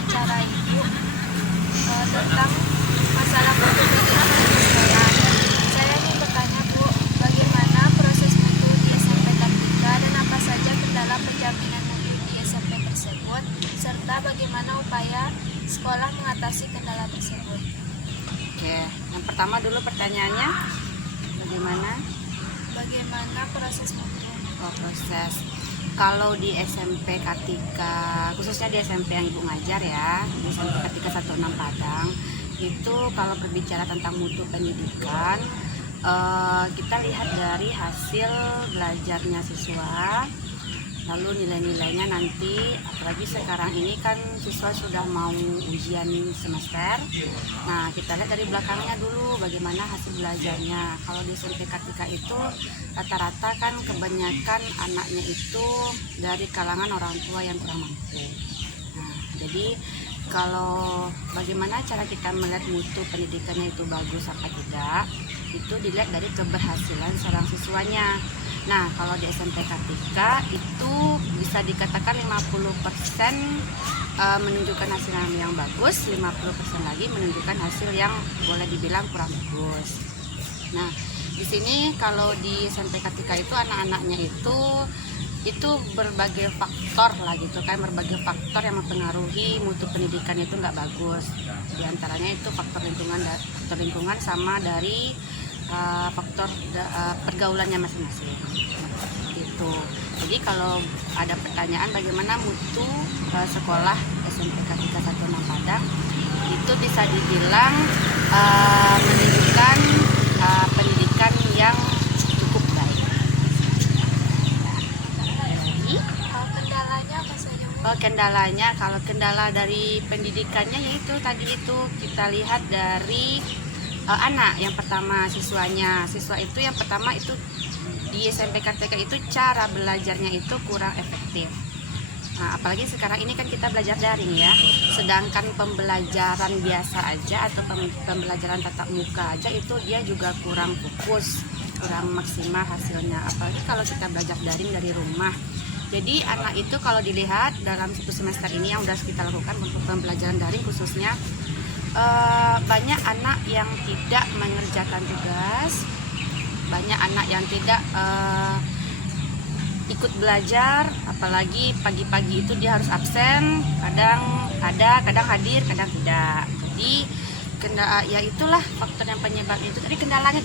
acara Ibu tentang masalah mutu pendidikan di sekolah. Saya ingin bertanya Bu, bagaimana proses mutu di SMP Kartika dan apa saja kendala penjaminan mutu di SMP tersebut, serta bagaimana upaya sekolah mengatasi kendala tersebut. Oke, yang pertama dulu pertanyaannya, bagaimana proses mutu? proses. Kalau di SMP Kartika, khususnya di SMP yang Ibu ngajar ya, di SMP Kartika 16 Padang, itu kalau berbicara tentang mutu pendidikan, kita lihat dari hasil belajarnya siswa, lalu nilai-nilainya nanti, apalagi sekarang ini kan siswa sudah mau ujian semester. Nah, kita lihat dari belakangnya dulu bagaimana hasil belajarnya. Kalau di SMP Kartika itu rata-rata kan kebanyakan anaknya itu dari kalangan orang tua yang kurang mampu. Nah, jadi kalau bagaimana cara kita melihat mutu pendidikannya itu bagus apa tidak, itu dilihat dari keberhasilan seorang siswanya. Nah, kalau di SMP Kartika itu bisa dikatakan 50% menunjukkan hasil yang bagus, 50% lagi menunjukkan hasil yang boleh dibilang kurang bagus. Nah, di sini kalau di SMP Kartika itu anak-anaknya itu berbagai faktor lah gitu kan, berbagai faktor yang mempengaruhi mutu pendidikan itu nggak bagus. Di antaranya itu faktor lingkungan sama dari faktor pergaulannya masing-masing gitu. Jadi kalau ada pertanyaan bagaimana mutu sekolah SMP Kartika 16 Padang, itu bisa dibilang menunjukkan pendidikan yang cukup baik. Kendalanya apa saja Bu? Kendalanya, kalau kendala dari pendidikannya yaitu tadi itu kita lihat dari anak yang pertama, siswa itu yang pertama itu di SMP Kartika itu cara belajarnya itu kurang efektif. Nah, apalagi sekarang ini kan kita belajar daring ya, sedangkan pembelajaran biasa aja atau pembelajaran tatap muka aja itu dia juga kurang fokus, kurang maksimal hasilnya, apalagi kalau kita belajar daring dari rumah. Jadi anak itu kalau dilihat dalam satu semester ini yang sudah kita lakukan untuk pembelajaran daring khususnya, banyak anak yang tidak mengerjakan tugas, banyak anak yang tidak ikut belajar, apalagi pagi-pagi itu dia harus absen, kadang ada, kadang hadir, kadang tidak. Jadi ya itulah faktor yang penyebab itu. Tadi kendalanya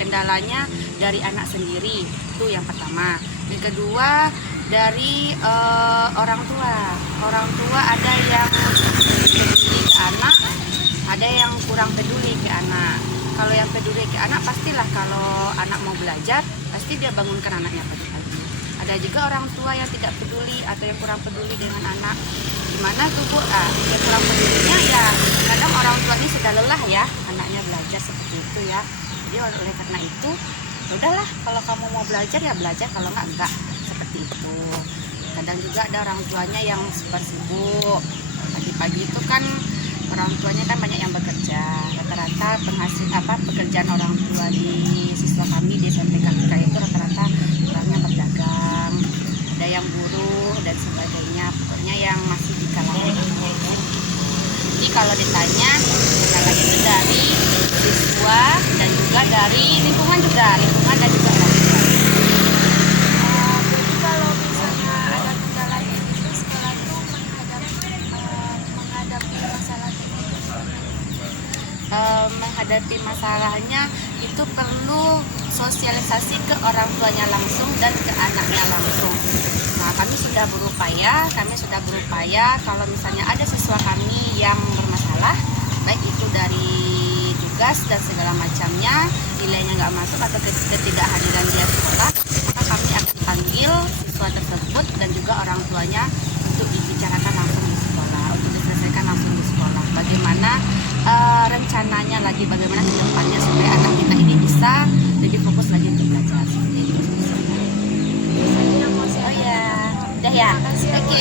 kendalanya dari anak sendiri, itu yang pertama. Yang kedua dari orang tua ada yang peduli ke anak, ada yang kurang peduli ke anak. Kalau yang peduli ke anak, pastilah kalau anak mau belajar pasti dia bangunkan anaknya pagi-pagi. Ada juga orang tua yang tidak peduli atau yang kurang peduli dengan anak. Gimana tuh Bu? Yang kurang pedulinya ya kadang orang tua ini sudah lelah ya anaknya belajar seperti itu ya. Jadi oleh karena itu udahlah, kalau kamu mau belajar ya belajar, kalau enggak seperti itu. Kadang juga ada orang tuanya yang super sibuk. Pagi-pagi itu kan orang tuanya kan banyak yang bekerja. Rata-rata pekerjaan orang tua di siswa kami di SMP Kartika itu rata-rata orangnya berdagang, ada yang buruh dan sebagainya. Pokoknya yang masih di kalangan itu. Jadi kalau ditanya kendala itu dari siswa dan juga dari lingkungan dan juga orang tua. Jadi kalau misalnya ada kendala itu sekolah itu menghadapi masalah itu. Menghadapi masalahnya itu perlu sosialisasi ke orang tuanya langsung dan ke anaknya langsung. Nah, kami sudah berupaya kalau misalnya ada siswa kami yang bermasalah, baik itu dari tugas dan segala macamnya, nilainya nggak masuk atau ketidakhadiran dia sekolah, maka kami akan panggil siswa tersebut dan juga orang tuanya untuk dibicarakan langsung di sekolah, untuk diselesaikan langsung di sekolah. Bagaimana rencananya lagi, bagaimana ke depannya supaya anak kita ini bisa lebih fokus lagi untuk belajar. Seperti itu. Jadi yang mau saya Oh ya, udah ya. Terima kasih ya, Bu. Oke.